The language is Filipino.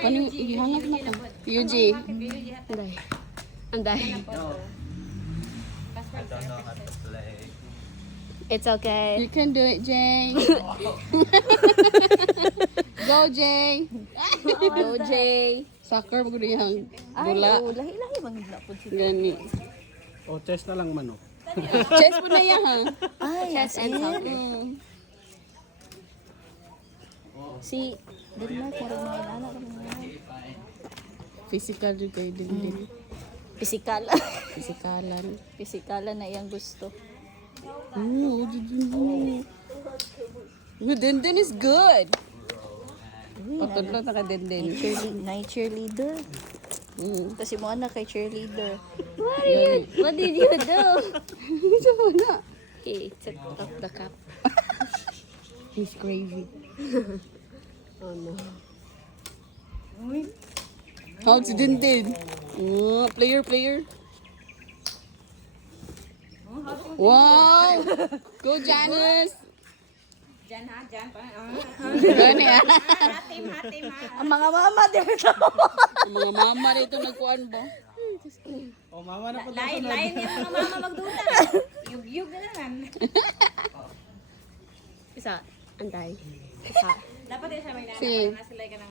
Paano ihangat na ka? UG. Anday. Anday. It's okay. You can do it, Jay. Go, Jay. Go, Jay. Soccer, magod yung dula. Ay, lahi-lahi bang lapod siya. Gani. O, chest na lang manok. Chess po na yan, ha? Ay, Chess and soccer. Si Denmark, marang mga inana kami nga. Physical din kayo din. Pisikal. Physikalan. Pisikalan na iyang gusto. Ooh, Dindin is good. Patulog na ka Dindin. Cheerleader. Kasi mo anak kay cheerleader. What did you do? Ito mo na. He took off the cap. He's crazy. Oh no. How's si Dindin? Oh, player. Wow! Go, Janice! Jan ha, Jan pa. Gani ah. Hatim ha. Ang mga mama dito. Ang mga mama rito nagkuhan ba? O, mama na po. Lain niya mga mama magduda. Yug na lang. Isa, anday. Dapat din siya may Si- nana. Sila ka ng